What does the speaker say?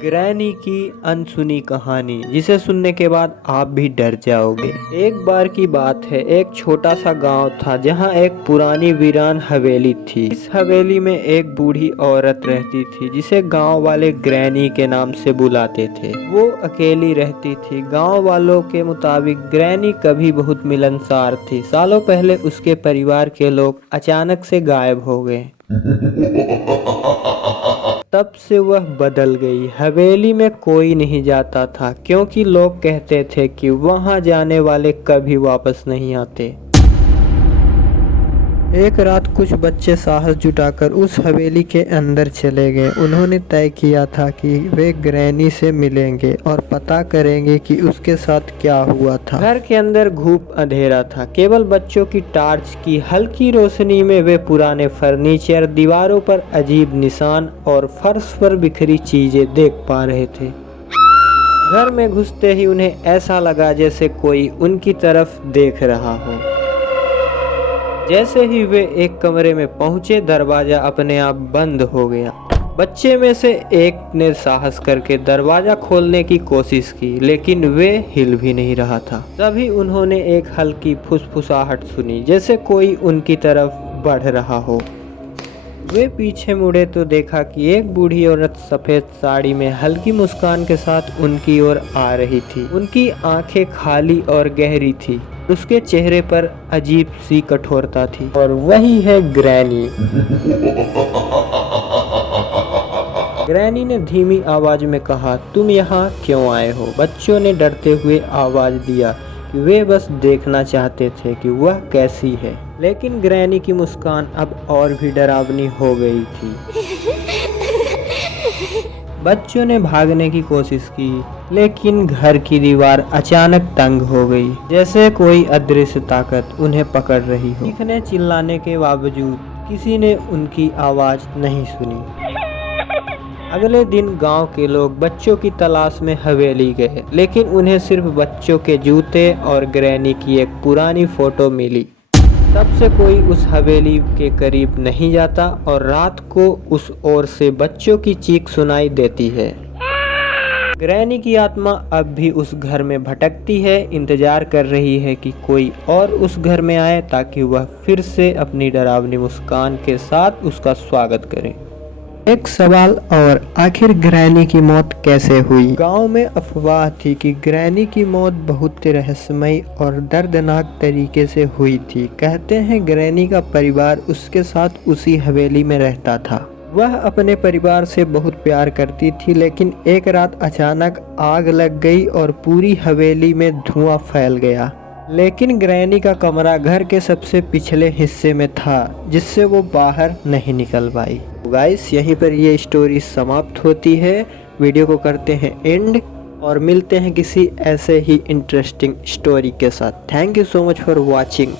Granny की अनसुनी कहानी जिसे सुनने के बाद आप भी डर जाओगे। एक बार की बात है, एक छोटा सा गांव था जहां एक पुरानी वीरान हवेली थी। इस हवेली में एक बूढ़ी औरत रहती थी जिसे गांव वाले ग्रैनी के नाम से बुलाते थे। वो अकेली रहती थी। गांव वालों के मुताबिक ग्रैनी कभी बहुत मिलनसार थी। सालों पहले उसके परिवार के लोग अचानक से गायब हो गए। तब से वह बदल गई। हवेली में कोई नहीं जाता था क्योंकि लोग कहते थे कि वहां जाने वाले कभी वापस नहीं आते। एक रात कुछ बच्चे साहस जुटाकर उस हवेली के अंदर चले गए। उन्होंने तय किया था कि वे ग्रैनी से मिलेंगे और पता करेंगे कि उसके साथ क्या हुआ था। घर के अंदर घूप अंधेरा था। केवल बच्चों की टार्च की हल्की रोशनी में वे पुराने फर्नीचर, दीवारों पर अजीब निशान और फर्श पर बिखरी चीजें देख पा रहे थे। घर में घुसते ही उन्हें ऐसा लगा जैसे कोई उनकी तरफ देख रहा हो। जैसे ही वे एक कमरे में पहुंचे, दरवाजा अपने आप बंद हो गया। बच्चे में से एक ने साहस करके दरवाजा खोलने की कोशिश की, लेकिन वे हिल भी नहीं रहा था। तभी उन्होंने एक हल्की फुसफुसाहट सुनी, जैसे कोई उनकी तरफ बढ़ रहा हो। वे पीछे मुड़े तो देखा कि एक बूढ़ी औरत सफेद साड़ी में हल्की मुस्कान के साथ उनकी ओर आ रही थी। उनकी आंखें खाली और गहरी थी। उसके चेहरे पर अजीब सी कठोरता थी। और वही है ग्रैनी। ग्रैनी ने धीमी आवाज में कहा, तुम यहाँ क्यों आए हो? बच्चों ने डरते हुए आवाज दिया कि वे बस देखना चाहते थे कि वह कैसी है। लेकिन ग्रैनी की मुस्कान अब और भी डरावनी हो गई थी। बच्चों ने भागने की कोशिश की, लेकिन घर की दीवार अचानक तंग हो गई, जैसे कोई अदृश्य ताकत उन्हें पकड़ रही हो। चीखने चिल्लाने के बावजूद किसी ने उनकी आवाज नहीं सुनी। अगले दिन गांव के लोग बच्चों की तलाश में हवेली गए, लेकिन उन्हें सिर्फ बच्चों के जूते और ग्रैनी की एक पुरानी फोटो मिली। तब से कोई उस हवेली के करीब नहीं जाता और रात को उस ओर से बच्चों की चीख सुनाई देती है। ग्रैनी की आत्मा अब भी उस घर में भटकती है, इंतजार कर रही है कि कोई और उस घर में आए ताकि वह फिर से अपनी डरावनी मुस्कान के साथ उसका स्वागत करे। एक सवाल और, आखिर ग्रैनी की मौत कैसे हुई? गांव में अफवाह थी कि ग्रैनी की मौत बहुत रहस्यमयी और दर्दनाक तरीके से हुई थी। कहते हैं ग्रैनी का परिवार उसके साथ उसी हवेली में रहता था। वह अपने परिवार से बहुत प्यार करती थी, लेकिन एक रात अचानक आग लग गई और पूरी हवेली में धुआं फैल गया। लेकिन ग्रैनी का कमरा घर के सबसे पिछले हिस्से में था, जिससे वो बाहर नहीं निकल पाई। गाइस, यहीं पर ये स्टोरी समाप्त होती है। वीडियो को करते हैं एंड और मिलते हैं किसी ऐसे ही इंटरेस्टिंग स्टोरी के साथ। Thank you so much for watching.